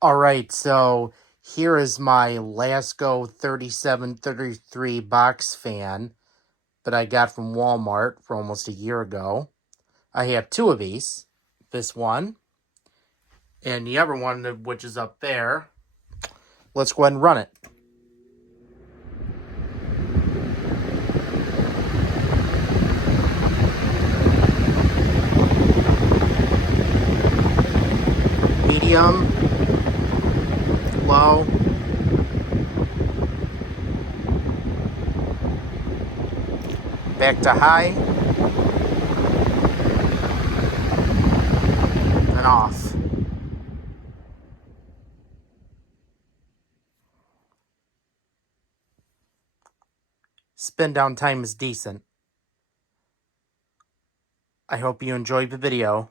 Alright, so here is my Lasko 3733 box fan that I got from Walmart for almost a year ago. I have two of these. This one and the other one, which is up there. Let's go ahead and run it. Medium, low, back to high, and off. Spin down time is decent. I hope you enjoyed the video.